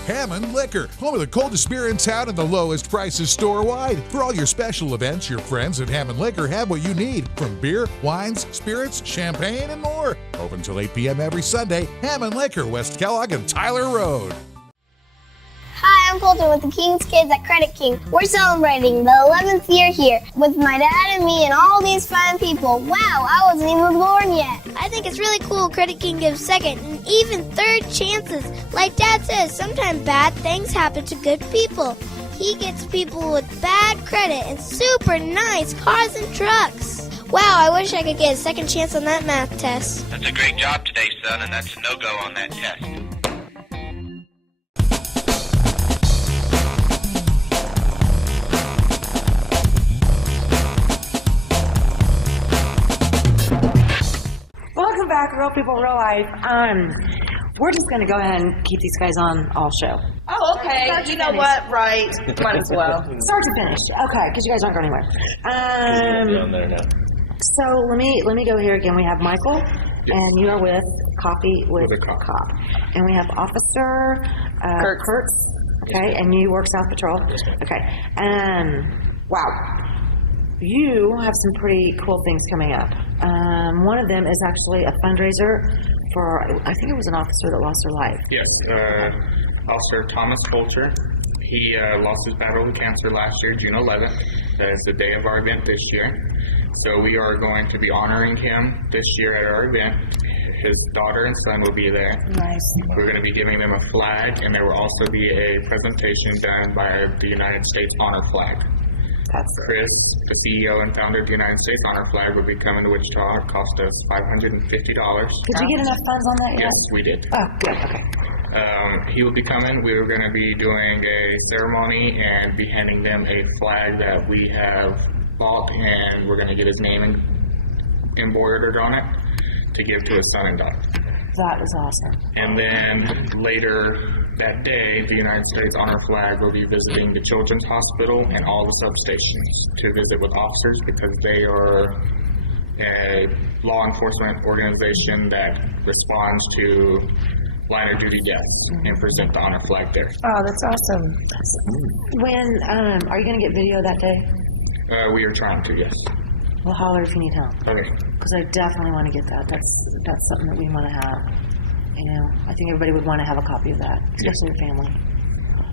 Hammond Liquor, home of the coldest beer in town and the lowest prices store-wide. For all your special events, your friends at Hammond Liquor have what you need, from beer, wines, spirits, champagne, and more. Open till 8 p.m. every Sunday. Hammond Liquor, West Kellogg and Tyler Road. Hi, I'm Colton with the King's Kids at Credit King. We're celebrating the 11th year here with my dad and me and all these fine people. Wow, I wasn't even born yet. I think it's really cool Credit King gives second and even third chances. Like Dad says, sometimes bad things happen to good people. He gets people with bad credit and super nice cars and trucks. Wow, I wish I could get a second chance on that math test. That's a great job today, son, and that's a no-go on that test. Welcome back, Real People, Real Life. We're just going to go ahead and keep these guys on all show. Oh, okay. You know what? Right. Might as well. Start to finish. Okay, because you guys aren't going anywhere. Down there now. So let me go here again. We have Michael, and you are with Coffee with Cop. And we have Officer Kurtz. Okay, and you work South Patrol. Okay. Wow. You have some pretty cool things coming up. One of them is actually a fundraiser for, I think it was an officer that lost their life. Yes, Officer Thomas Fulcher. He lost his battle with cancer last year, June 11th. That is the day of our event this year. So we are going to be honoring him this year at our event. His daughter and son will be there. Nice. We're going to be giving them a flag, and there will also be a presentation done by the United States Honor Flag. Chris, the CEO and founder of the United States Honor Flag, will be coming to Wichita. It cost us $550. Did you get enough funds on that yet? Yes, we did. Oh, good. Okay. He will be coming. We are going to be doing a ceremony and be handing them a flag that we have bought, and we're going to get his name embroidered on it to give to his son and daughter. That is awesome. And then later that day, the United States Honor Flag will be visiting the Children's Hospital and all the substations to visit with officers, because they are a law enforcement organization that responds to line of duty deaths and present the honor flag there. Oh, that's awesome. When are you going to get video that day? We are trying to, yes. Well, holler if you need help. Okay. Because I definitely want to get that. That's something that we want to have. You know, I think everybody would want to have a copy of that, especially your family.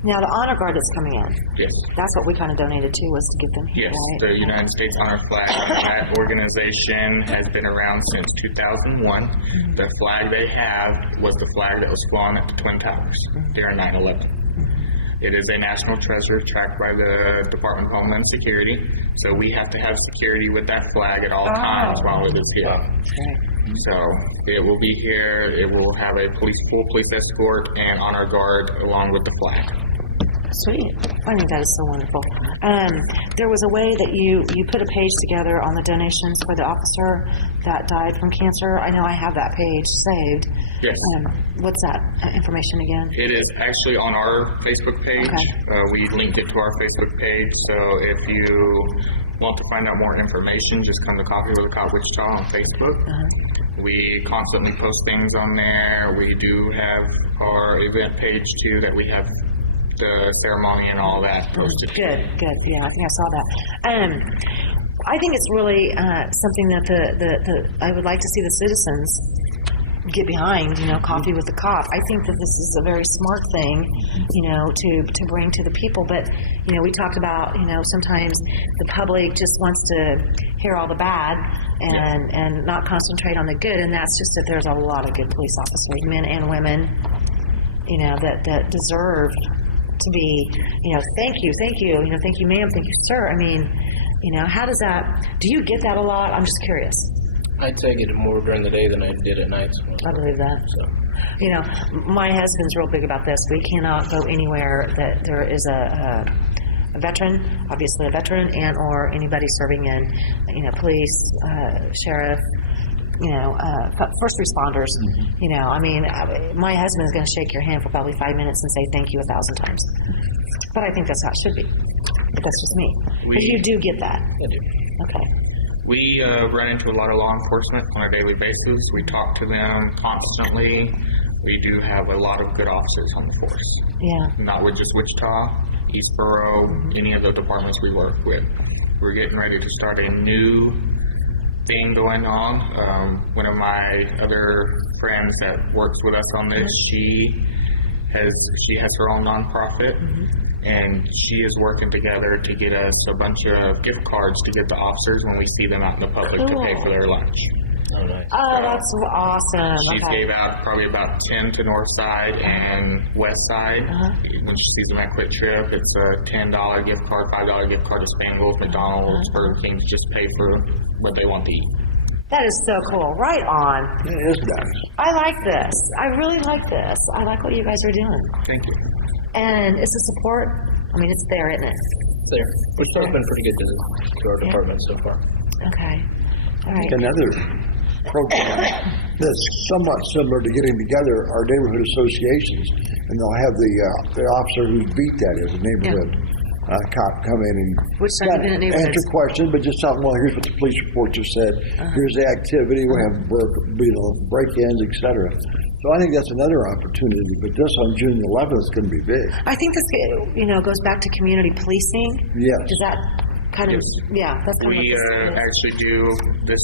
Now, the honor guard that's coming in. Yes. That's what we kind of donated to, was to get them here, Yes, right? the United States Honor Flag. That organization has been around since 2001. The flag they have was the flag that was flown at the Twin Towers during 9/11. It is a national treasure tracked by the Department of Homeland Security, so we have to have security with that flag at all times while it is here. So it will be here. It will have a full police escort and honor guard along with the flag. Sweet. I think that is so wonderful. There was a way that you put a page together on the donations for the officer that died from cancer. I know I have that page saved. Yes. What's that information again? It is actually on our Facebook page. Okay. We linked it to our Facebook page, so if you want to find out more information, just come to Coffee with a Cop Wichita on Facebook. We constantly post things on there. We do have our event page too, that we have the ceremony and all that posted. Good. Yeah, I think I saw that. I think it's really something that I would like to see the citizens get behind, Coffee with the Cop. I think that this is a very smart thing, to bring to the people. But, we talked about, sometimes the public just wants to hear all the bad and not concentrate on the good. And that's just that there's a lot of good police officers, men and women, that deserve to be, thank you, thank you ma'am, thank you sir. I mean, how does that, do you get that a lot? I'm just curious. I take it more during the day than I did at night. I believe that. So, my husband's real big about this. We cannot go anywhere that there is a veteran, obviously a veteran, and or anybody serving in, police, sheriff, first responders. My husband is going to shake your hand for probably 5 minutes and say thank you 1,000 times. But I think that's how it should be. But that's just me. But you do get that. I do. Okay. We run into a lot of law enforcement on a daily basis. We talk to them constantly. We do have a lot of good officers on the force. Yeah. Not with just Wichita, Eastboro, any of the departments we work with. We're getting ready to start a new thing going on. One of my other friends that works with us on this, she has her own nonprofit. And she is working together to get us a bunch of gift cards to give the officers when we see them out in the public to pay for their lunch. Oh, nice. Oh, that's awesome. She Okay. gave out probably about 10 to North Side and West Side. When she sees them at Quick Trip, it's a $10 gift card, $5 gift card to Spangles, McDonald's, Burger King, to just pay for what they want to eat. That is so cool. Right on. It is nice. I like this. I really like this. I like what you guys are doing. Thank you. And is the support, it's there, isn't it? There. Wichita's been pretty good to our department so far. Okay. All right. Another program that's somewhat similar to getting together are neighborhood associations, and they'll have the officer who beat that as a neighborhood cop come in and answer questions, but just tell them, well, here's what the police reports have said. Here's the activity. We have break-ins, etc. So I think that's another opportunity, but this on June 11th is going to be big. I think this, goes back to community policing. Yes. Does that kind of, that's kind We of actually do this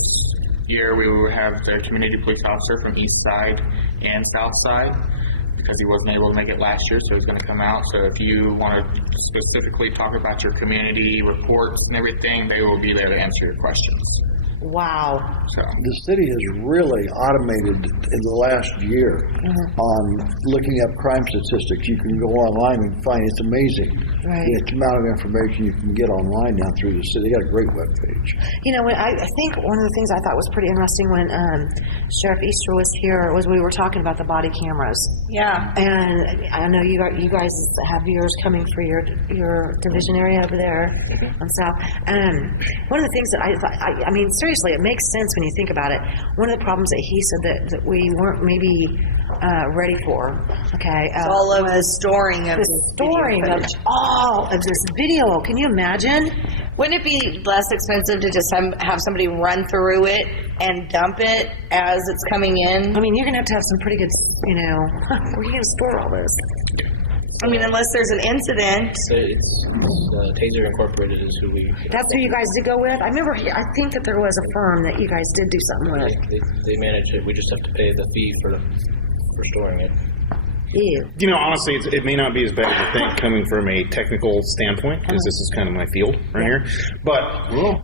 year. We will have the community police officer from East Side and South Side, because he wasn't able to make it last year, so he's going to come out. So if you want to specifically talk about your community reports and everything, they will be there to answer your questions. Wow. So the city has really automated in the last year on looking up crime statistics. You can go online and find, it's amazing the amount of information you can get online now through the city. They got a great webpage. I think one of the things I thought was pretty interesting when Sheriff Easter was here was we were talking about the body cameras. Yeah. And I know you guys have yours coming for your division area over there on South. And one of the things that I thought, seriously, it makes sense when you think about it. One of the problems that he said that we weren't maybe ready for, it's all of the storing of this video. Can you imagine? Wouldn't it be less expensive to just have somebody run through it and dump it as it's coming in? You're going to have some pretty good, where are you going to store all this? Unless there's an incident. It's Taser Incorporated is who we... That's who you guys did go with? I remember, I think that there was a firm that you guys did do something with. They manage it. We just have to pay the fee for storing it. Honestly, it may not be as bad as you think coming from a technical standpoint, because this is kind of my field right here. But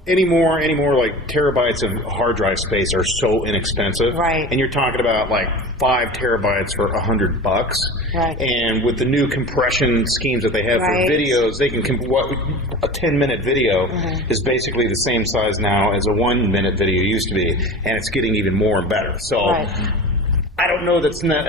any more like terabytes of hard drive space are so inexpensive. Right. And you're talking about like 5 terabytes for $100. Right. And with the new compression schemes that they have for videos, they can a 10-minute video is basically the same size now as a 1-minute video used to be, and it's getting even more and better. So. I don't know. It's not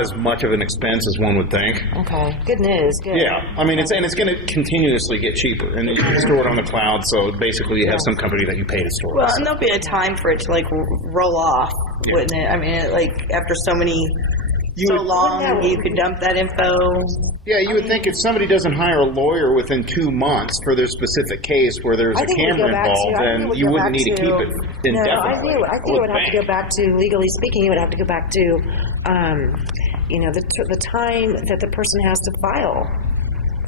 as much of an expense as one would think. Okay, good news. Good. Yeah, I mean, it's going to continuously get cheaper, and you can store it on the cloud. So basically, you have some company that you pay to store it. Well, and there'll be a time for it to like roll off, wouldn't it? I mean, like after so long, you could dump that info. Yeah, you would think if somebody doesn't hire a lawyer within 2 months for their specific case where there's a camera involved, then you wouldn't need to keep it indefinitely. I think it would have to go back to, legally speaking, it would have to go back to, the time that the person has to file.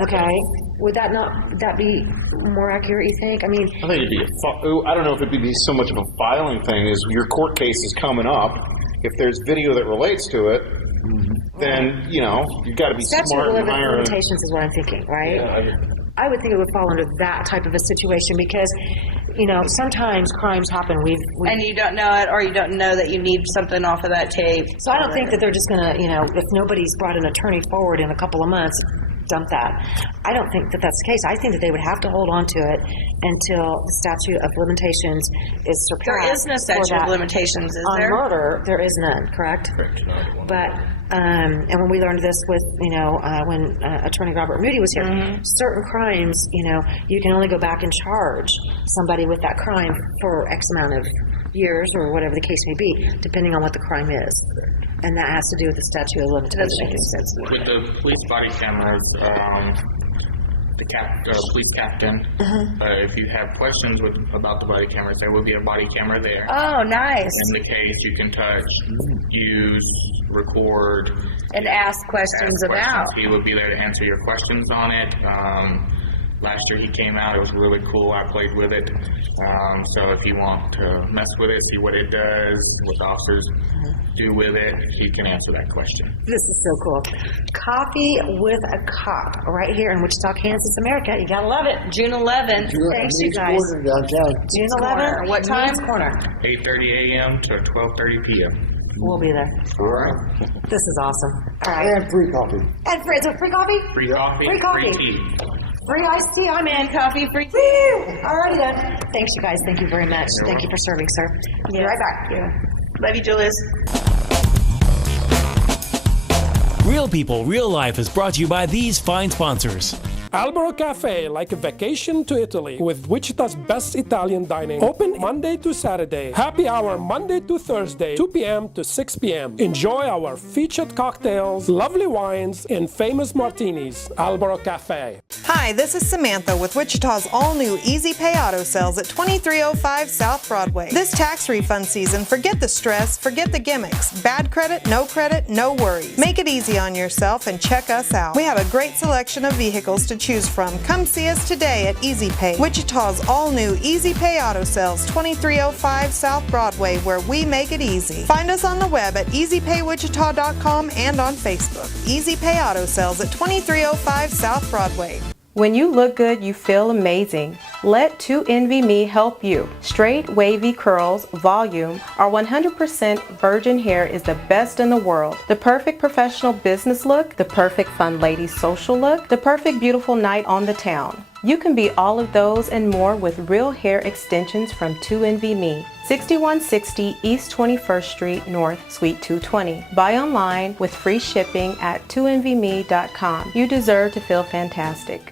Okay, would that be more accurate? You think? I mean, I think it'd be I don't know if it'd be so much of a filing thing as your court case is coming up. If there's video that relates to it, then you've got to be smart and hire. Limitations is what I'm thinking, right? Yeah, I would think it would fall under that type of a situation because, sometimes crimes happen. And you don't know it, or you don't know that you need something off of that tape. So I don't think that they're just going to, if nobody's brought an attorney forward in a couple of months, dump that. I don't think that that's the case. I think that they would have to hold on to it until the statute of limitations is surpassed. There is no statute of limitations, is on there? On murder, there is none, correct? Correct. But, and when we learned this with, when Attorney Robert Moody was here, certain crimes, you can only go back and charge somebody with that crime for X amount of years or whatever the case may be, depending on what the crime is. And that has to do with the statute of limitations. With the police body cameras, the police captain, if you have questions about the body cameras, there will be a body camera there. Oh, nice. In the case, you can touch, use, record, and ask questions about. He will be there to answer your questions on it. Last year he came out, it was really cool, I played with it. So if you want to mess with it, see what it does, what the officers do with it, he can answer that question. This is so cool. Coffee with a Cop, right here in Wichita, Kansas, America. You gotta love it. June 11th. Thanks, you guys. June 11th. What time? Corner. 8:30 a.m. to 12:30 p.m. We'll be there. All right. This is awesome. All right. And free coffee. And free coffee? Free coffee, Free coffee. free tea. Free iced tea. I'm in. Coffee, free tea. Woo! Alrighty then. Thanks, you guys. Thank you very much. Thank you for serving, sir. Be right back. Yeah. Love you, Julius. Real People, Real Life is brought to you by these fine sponsors. Albero Cafe, like a vacation to Italy, with Wichita's best Italian dining. Open Monday to Saturday. Happy hour Monday to Thursday, 2 p.m. to 6 p.m. Enjoy our featured cocktails, lovely wines, and famous martinis. Albero Cafe. Hi, this is Samantha with Wichita's all-new Easy Pay Auto Sales at 2305 South Broadway. This tax refund season, forget the stress, forget the gimmicks. Bad credit, no worries. Make it easy on yourself and check us out. We have a great selection of vehicles to choose from. Come see us today at Easy Pay, Wichita's all-new Easy Pay Auto Sales, 2305 South Broadway, where we make it easy. Find us on the web at easypaywichita.com and on Facebook. Easy Pay Auto Sales at 2305 South Broadway. When you look good, you feel amazing. Let 2NVMe help you. Straight, wavy curls, volume, our 100% virgin hair is the best in the world. The perfect professional business look, the perfect fun lady social look, the perfect beautiful night on the town. You can be all of those and more with real hair extensions from 2NVMe. 6160 East 21st Street North, Suite 220. Buy online with free shipping at 2NVMe.com. You deserve to feel fantastic.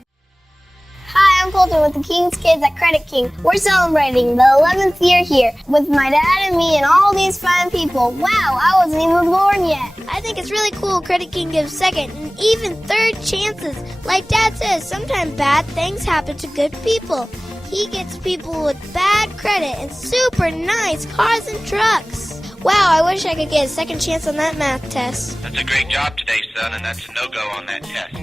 Hi, I'm Colton with the King's Kids at Credit King. We're celebrating the 11th year here with my dad and me and all these fine people. Wow, I wasn't even born yet. I think it's really cool Credit King gives second and even third chances. Like Dad says, sometimes bad things happen to good people. He gets people with bad credit and super nice cars and trucks. Wow, I wish I could get a second chance on that math test. That's a great job today, son, and that's a no-go on that test.